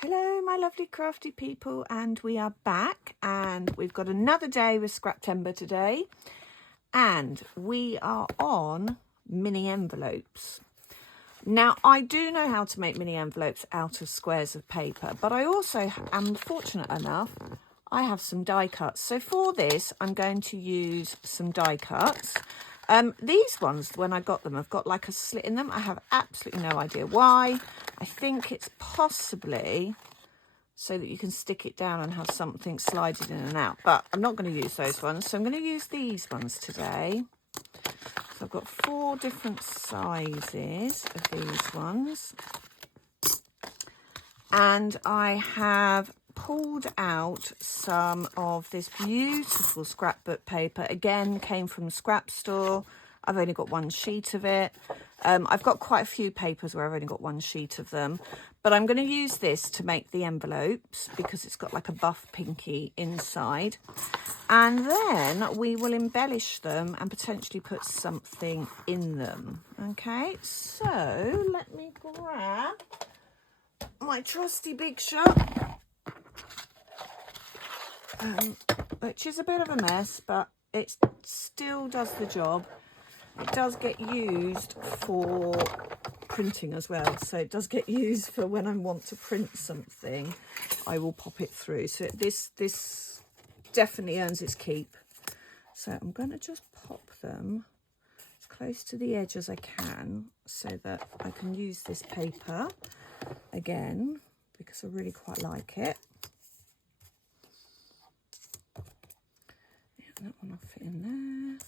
Hello my lovely crafty people, and we are back and we've got another day with Scraptember today, and we are on mini envelopes. Now I do know how to make mini envelopes out of squares of paper, but I also am fortunate enough I have some die cuts. So for this I'm going to use some die cuts. These ones, when I got them, have got like a slit in them. I have absolutely no idea why. I think it's possibly so that you can stick it down and have something slided in and out. But I'm not going to use those ones. So I'm going to use these ones today. So I've got 4 different sizes of these ones. And I have pulled out some of this beautiful scrapbook paper. Again, came from the scrap store. I've only got 1 sheet of it. I've got quite a few papers where I've only got 1 sheet of them, but I'm going to use this to make the envelopes because it's got like a buff pinky inside, and then we will embellish them and potentially put something in them. Okay, so let me grab my trusty Big Shot, which is a bit of a mess, but it still does the job. It does get used for printing as well, so it does get used for when I want to print something. I will pop it through. So this definitely earns its keep. So I'm going to just pop them as close to the edge as I can so that I can use this paper again because I really quite like it. Yeah, that one will fit in there.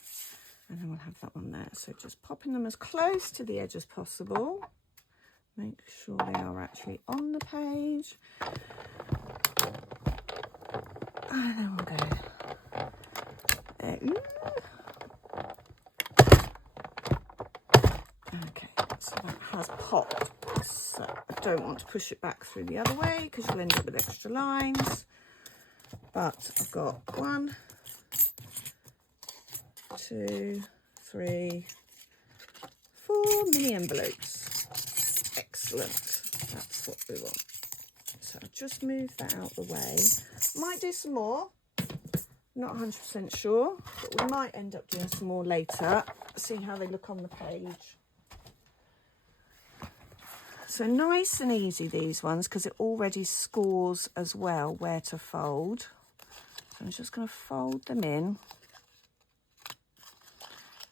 And then we'll have that one there. So just popping them as close to the edge as possible. Make sure they are actually on the page. And then we'll go there. Okay, so that has popped. So I don't want to push it back through the other way because you'll end up with extra lines. But I've got 1, 2, 3, 4 mini envelopes. Excellent. That's what we want. So I'll just move that out the way. Might do some more. Not 100% sure, but we might end up doing some more later. See how they look on the page. So nice and easy, these ones, because it already scores as well where to fold. So I'm just going to fold them in.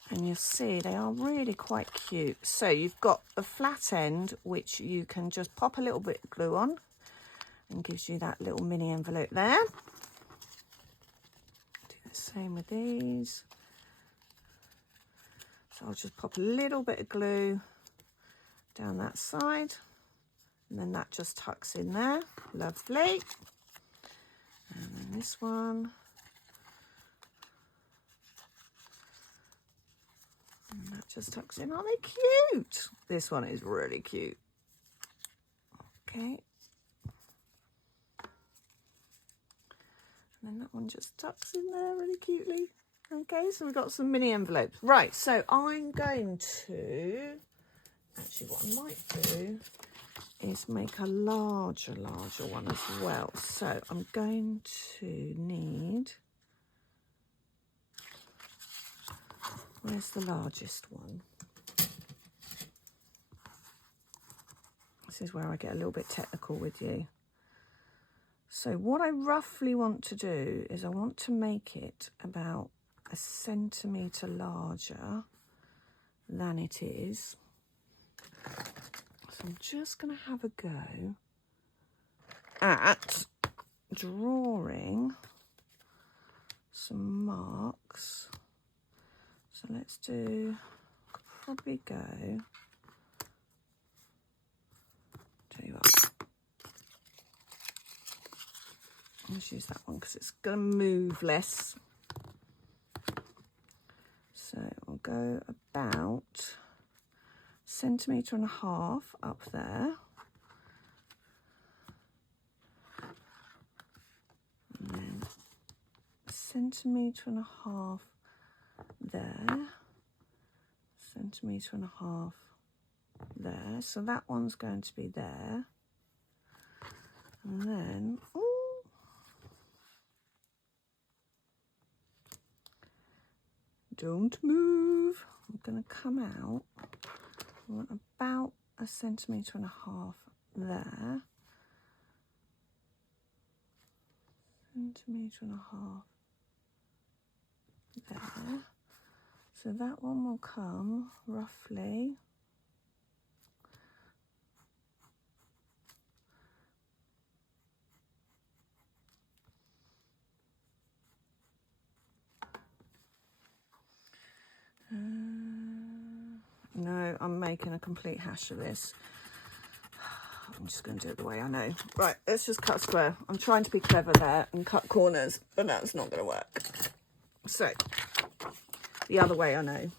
And you'll see they are really quite cute. So you've got the flat end, which you can just pop a little bit of glue on and gives you that little mini envelope there. Do the same with these. So I'll just pop a little bit of glue down that side, and then that just tucks in there. Lovely. And then this one. And that just tucks in. Are they cute? This one is really cute. Okay. And then that one just tucks in there really cutely. Okay, so we've got some mini envelopes. Right, so I'm going to, actually what I might do is make a larger one as well. So I'm going to need, where's the largest one? This is where I get a little bit technical with you. So what I roughly want to do is I want to make it about 1 centimetre larger than it is. So I'm just going to have a go at drawing some marks. So let's do, probably go, tell you what, let's use that one because it's going to move less. So I'll go about 1.5 centimetre up there. And then 1.5 centimetre there. 1.5 centimetre there. So that one's going to be there. And then, ooh, don't move. I'm going to come out. I want about 1.5 centimetres there. 1.5 centimetres there. So that one will come roughly no, I'm making a complete hash of this. I'm just going to do it the way I know. Right, let's just cut a square. I'm trying to be clever there and cut corners, but that's not going to work. So, the other way I know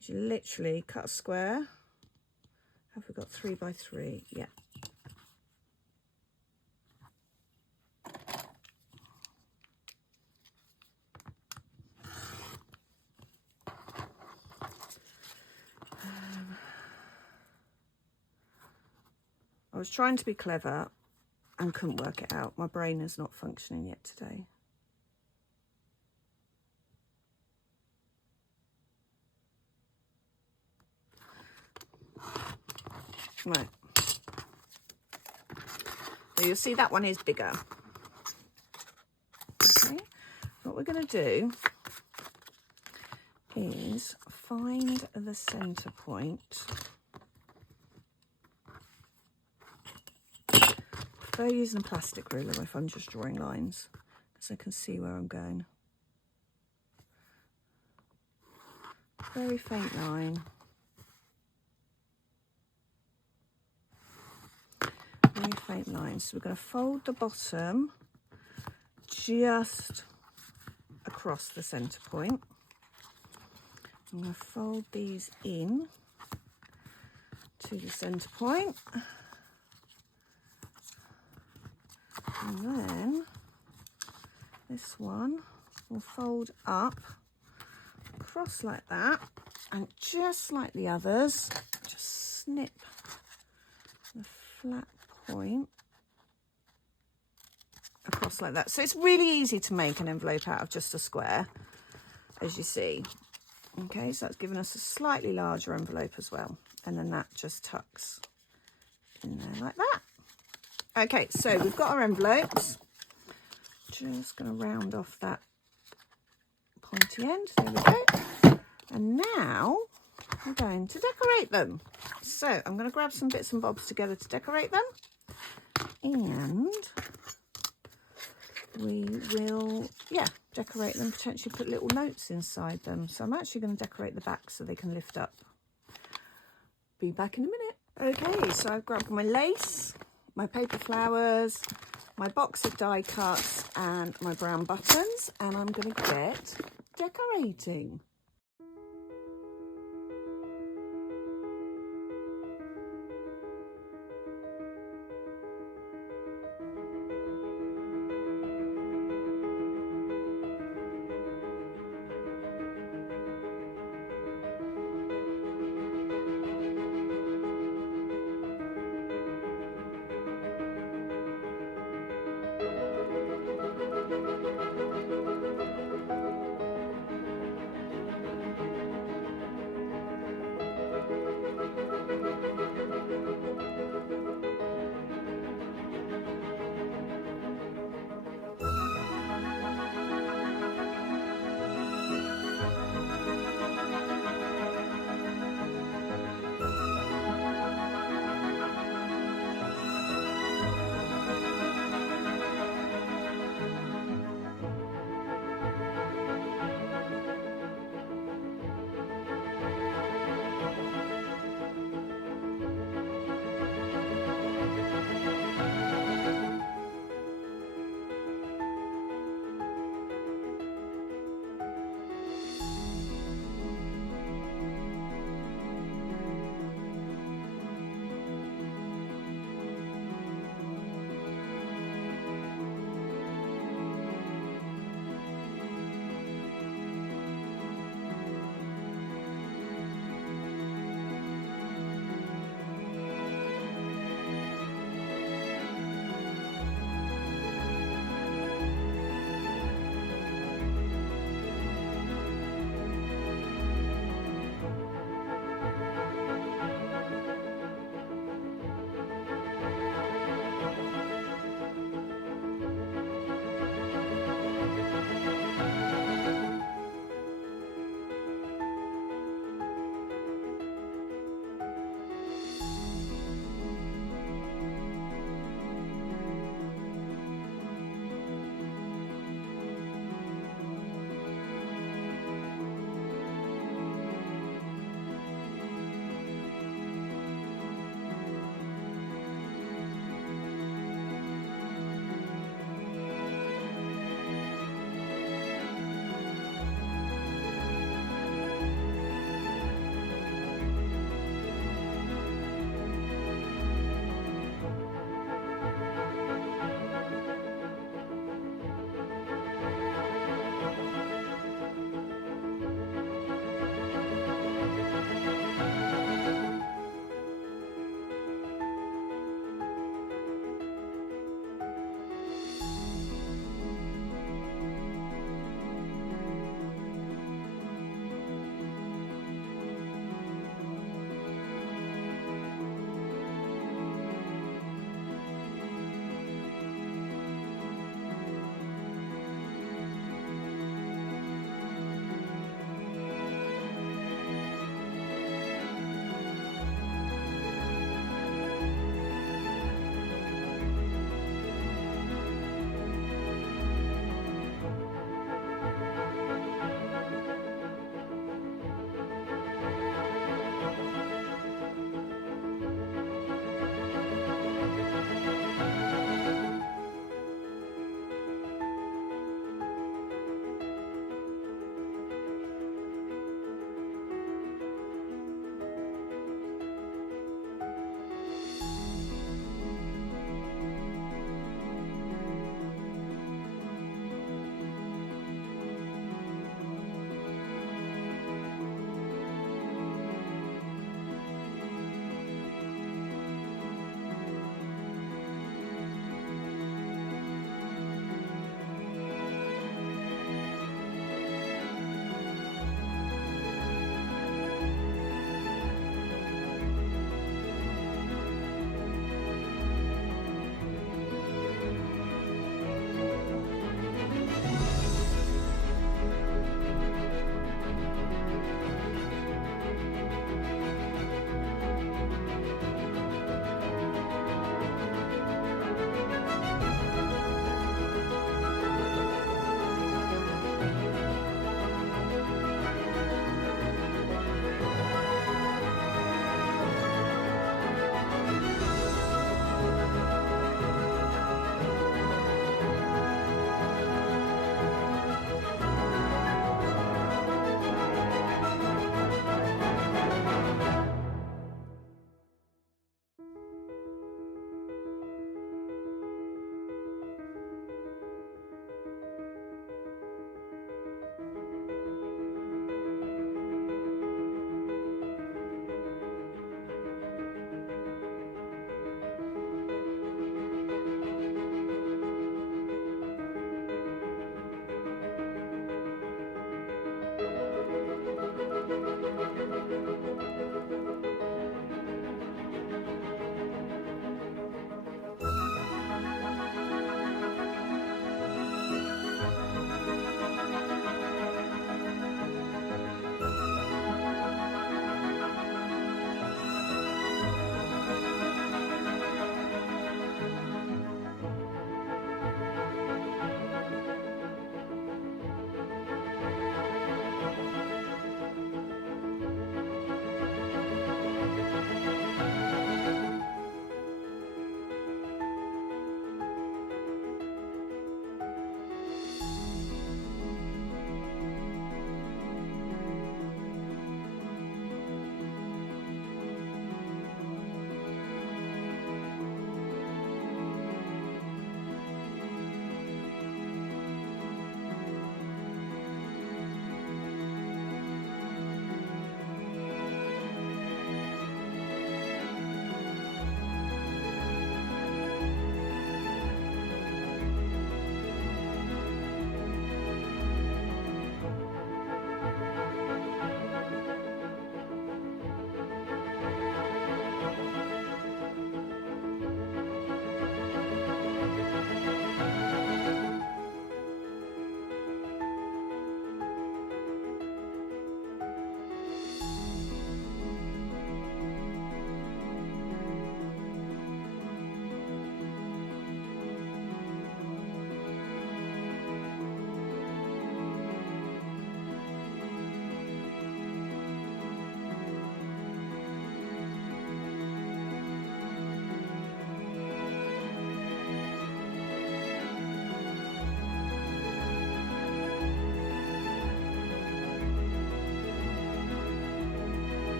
is you literally cut a square. Have we got 3 by 3? Yeah. I was trying to be clever and couldn't work it out. My brain is not functioning yet today. Right. So you'll see that one is bigger. Okay. What we're going to do is find the centre point. I prefer using a plastic ruler if I'm just drawing lines, because I can see where I'm going. Very faint line. Very faint line. So we're going to fold the bottom just across the centre point. I'm going to fold these in to the centre point. And then this one will fold up across like that, and just like the others, just snip the flat point across like that. So it's really easy to make an envelope out of just a square, as you see. Okay, so that's given us a slightly larger envelope as well, and then that just tucks in there like that. Okay, so we've got our envelopes. Just going to round off that pointy end. There we go. And now we're going to decorate them. So I'm going to grab some bits and bobs together to decorate them. And we will, decorate them, potentially put little notes inside them. So I'm actually going to decorate the back so they can lift up. Be back in a minute. Okay, so I've grabbed my lace, my paper flowers, my box of die cuts and my brown buttons, and I'm going to get decorating.